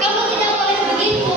Kamu tidak boleh begitu.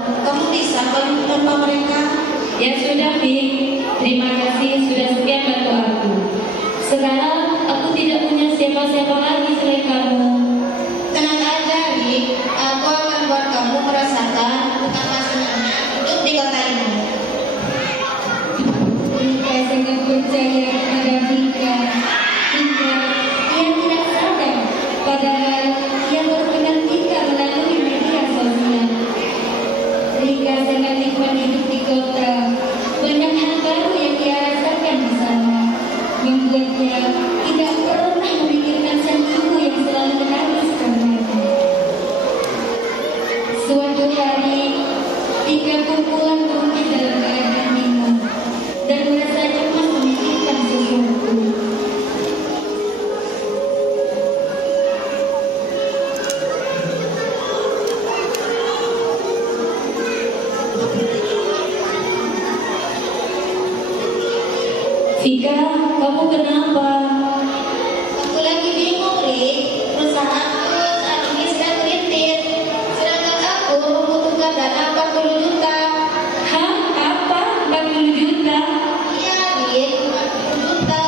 Kamu bisa bantu tanpa mereka? Ya sudah, Fik. Terima kasih sudah sekian bantu aku. Sekarang aku tidak punya siapa-siapa lagi selain kamu. Tenang aja, Rik. Aku akan buat kamu merasakan betapa senangnya hidup di kota ini. Rika sangat percaya pada Rika hingga ia tidak sadar padahal ia baru kenal Rika melalui media sosial. Rika sangat nikmat hidup di kota. Banyak hal baru yang ia rasakan di sana, membuatnya tidak pernah memikirkan sang ibu yang selalu menangis karenanya. Suatu hari, Rika pulang ke rumah dalam keadaan bingung dan merasa cemas memikirkan sesuatu. Vika, kamu kenapa? Aku lagi bingung, Rik. Perusahaanku saat ini sedang kritis. Sedangkan aku membutuhkan dana 40 juta. Hah? Apa? 40 juta? Iya, Rik, 40 juta.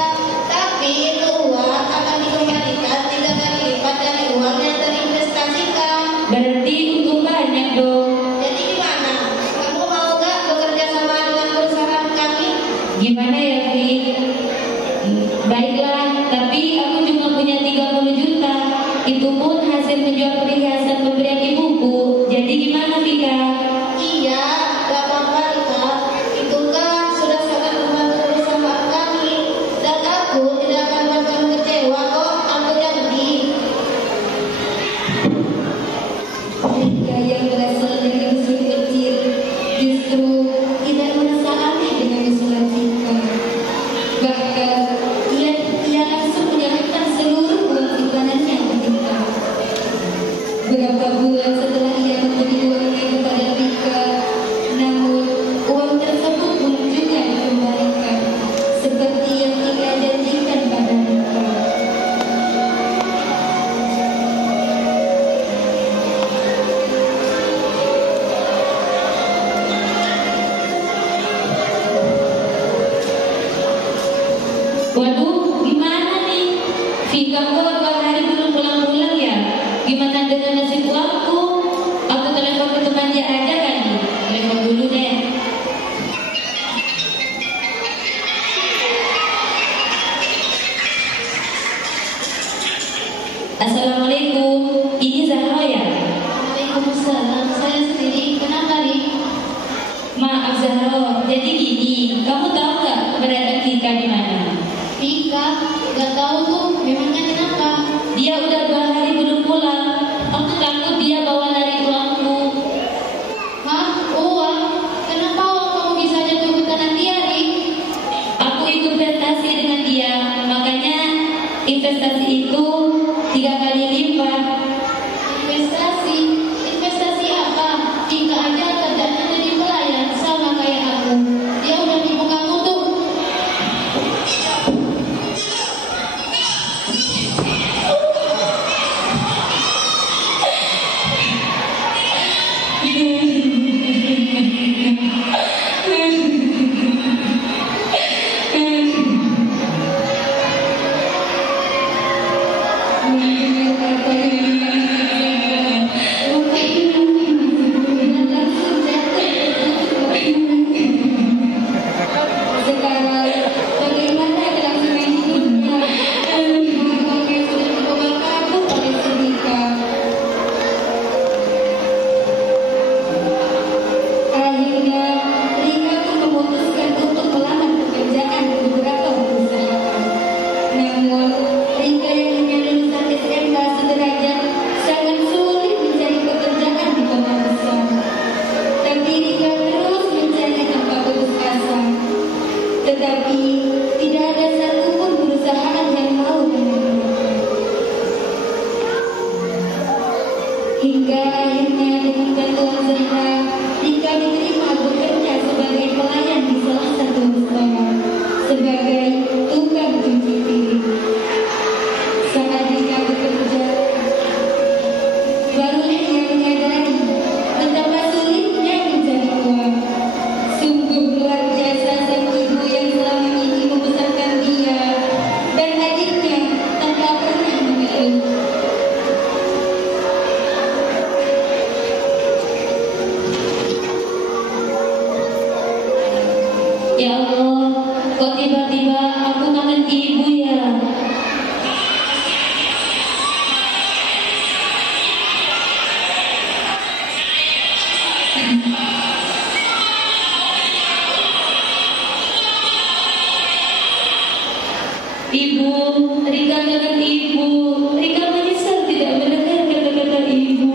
Tapi itu uang akan dikembalikan 3 kali lipat dari uang yang terinvestasikan. Berarti untung banyak dong. Jadi gimana? Kamu mau gak bekerja sama dengan perusahaan kami? Gimana ya, Fik? Baiklah, tapi aku cuma punya 30 juta. Itu pun hasil menjual perhiasan pemberian ibuku. Jadi gimana, Vika? Iya, gak apa-apa, Rika. Itu kan sudah sangat membantu perusahaan kami. Dan aku tidak akan buat kamu kecewa kok. Aku janji. Rika yang berasal dari dusun kecil justru tidak merasa aneh dengan usulan Vika. Bahkan ia langsung menyerahkan seluruh uang simpanannya ke Vika. Berapa bulan setelah ia memberi uangnya kepada Vika, namun uang tersebut belum juga dikembalikan seperti yang Vika janjikan pada Vika. Waduh, gimana nih? Vika kok 2 hari belum pulang-pulang ya? Gimana dengan nasib uangku? Aku telepon ke temannya aja kali. Telepon dulu deh. Assalamualaikum, ini Zahra ya? Waalaikumsalam. Saya sendiri. Kenapa, Rik? Maaf Zahra, jadi gini, kamu tahu nggak keberadaan Vika di mana? Rika, gak tahu tuh. Memangnya kenapa? Dia udah 2 hari belum pulang. Aku takut dia bawa lari uangku. Hah? Uang? Kenapa uang kamu bisa jatuh ke tangan dia, Rik? Aku ikut investasi dengan dia, makanya investasi itu 3 kali lipat. Investasi? Investasi apa? Rika aja kerjanya jadi pelayan sama kayak aku. Dia udah nipu kamu tuh. Hingga akhirnya dengan bantuan Zahra, Rika diterima bekerja sebagai pelayan di salah satu restoran sebagai tukang cuci piring. Saat Rika bekerja, barulah ia menyadari betapa sulitnya Kok tiba-tiba aku kangen ibu ya? Ibu, Rika kangen ibu. Rika menyesal tidak mendengar kata-kata ibu.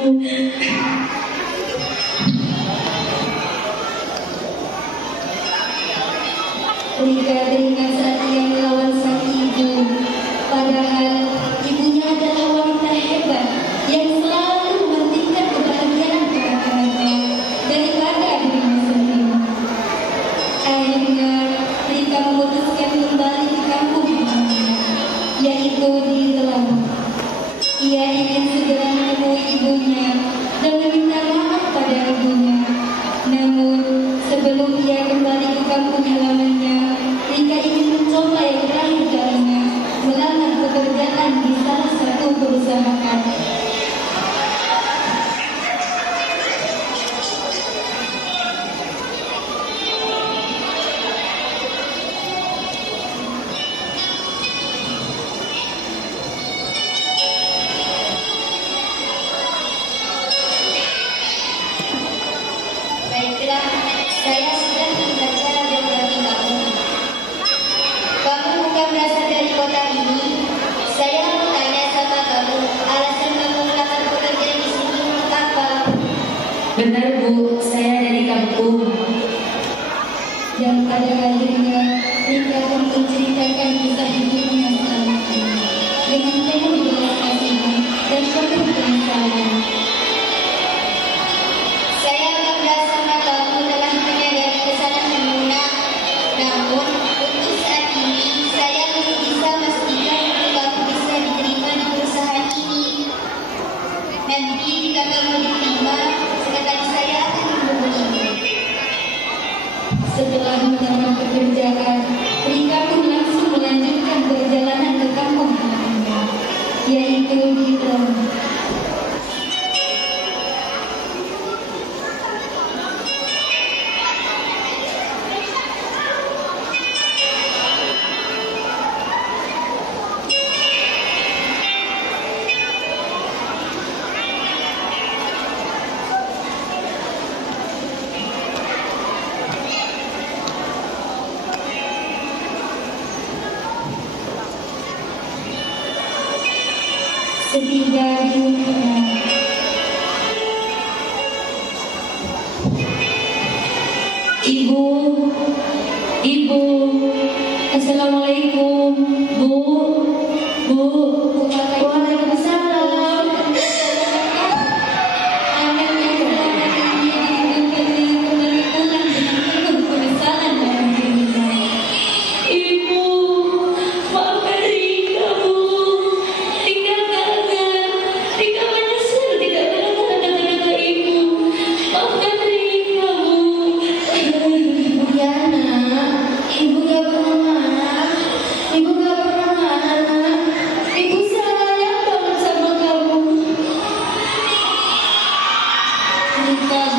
Rika teringat saat ia melawan sang ibu. Padahal ibunya adalah wanita hebat yang selalu mementingkan kebahagiaan anak-anaknya daripada dirinya sendiri. Akhirnya Rika memutuskan kembali ke kampung halamannya, yaitu di Telang. Ia ingin segera menemui ibunya dan meminta maaf pada ibunya. Namun sebelum ia kembali ke kampung halamannya, Rika ingin mencoba yang terakhir kalinya, melamar pekerjaan di salah satu perusahaan. Baiklah, saya sudah membaca biografi kamu. Kamu bukan berasal dari kota ini. Saya mau tanya sama kamu, alasan kamu melamar pekerjaan di sini untuk apa? Benar Bu, saya dari kampung. Dan pada akhirnya Rika pun menceritakan kisah hidupnya selama ini dengan penuh belas kasihan dan penuh penyesalan. Saya bangga sama kamu telah menyadari kesalahan Muna. Namun, untuk saat ini, saya belum bisa memastikan kamu bisa diterima di perusahaan ini. Nanti jika kamu diterima, sekali saya akan menghubungimu. Setelah melamar pekerjaan, Rika pun langsung melanjutkan perjalanan ke kampung halamannya, yaitu di Telang. Setiba di rumahnya, Ibu, Ibu, Assalamualaikum, Bu, Waalaikumsalam. Anak yang selama ini dirindukannya kembali pulang dengan penuh penyesalan dalam dirinya. Ibu, maafkan Rika, Bu. Rika kangen. Rika menyesal tidak mendengar kata-kata ibu. Maafkan Rika, Bu. Ya nak, ibu gak pernah marah. Ibu gak pernah marah, nak. Ibu sayang banget sama kamu. Rika